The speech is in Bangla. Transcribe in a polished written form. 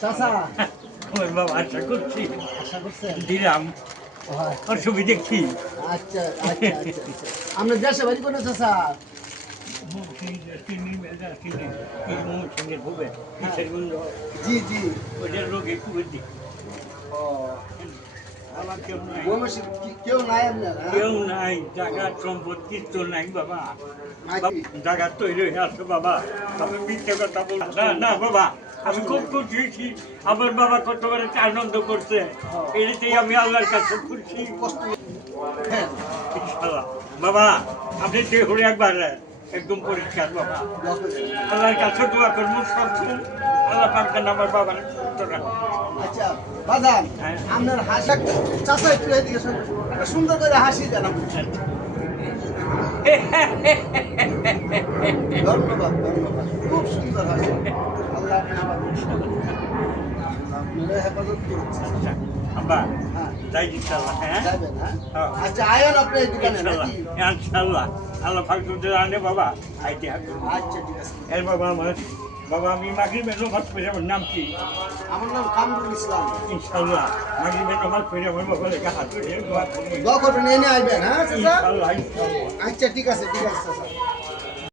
চাচা ওই বাবা আশা করছি আশা করছেন? দিলাম হয়। অসুবিধে কি আচ্ছা আচ্ছা আচ্ছা আচ্ছা। আমরা দেশে বাড়ি কোনো চাচা? জি জি। ওইটার রোগে খুবই দিক ও আমার কেউ নাই বনবাসী কেউ নাই আপনার? হ্যাঁ? কেউ নাই জায়গা সম্পত্তি তো নাই বাবা নাকি? জায়গা তৈরি হয়ে আছে বাবা আমি মিথ্যে কথা বল না না বাবা আমি খুব খুশি আমার বাবা কতবার আনন্দ করছে এটাতেই আমি আল্লাহর কাছে খুশি কষ্ট হ্যাঁ ইনশাআল্লাহ বাবা আপনি যে হলে একবার একদম পরিষ্কার বাবা দোয়া করেন। আল্লাহর কাছে দোয়া করবো সব আল্লাহ পাক যেন আমার বাবার সুস্থ রাখে। আচ্ছা বাজান হ্যাঁ। আপনার হাসি চাচা একটু এদিকে শুনুন। একটা সুন্দর করে হাসি দেন আপনি। ধন্যবাদ ধন্যবাদ খুব সুন্দর হাসি আল্লাহ আপনারা হেফাজত করুন। আচ্ছা আব্বা হ্যাঁ যাই ইনশাআল্লাহ হ্যাঁ যাবেন হ্যাঁ হ্যাঁ। আচ্ছা আয়েন আপনি এই দোকানে ইনশাআল্লাহ নাকি? ইনশাআল্লাহ আল্লাহ পাক যদি আনে বাবা আইতে হবে আচ্ছা ঠিক আছে এর বাবা আমার বাবা আমি মাগরিবের নামাজ পড়ে আমার নাম কি আমার নাম কামরুল ইসলাম। ইনশাআল্লাহ মাগরিবের নামাজ পড়ে আমার বাবা লেখা হাত ধরে দোয়া করি দোয়া করবেন এনে আইবেন হ্যাঁ চাচা? ইনশাআল্লাহ ইনশাআল্লাহ আচ্ছা ঠিক আছে চাচা।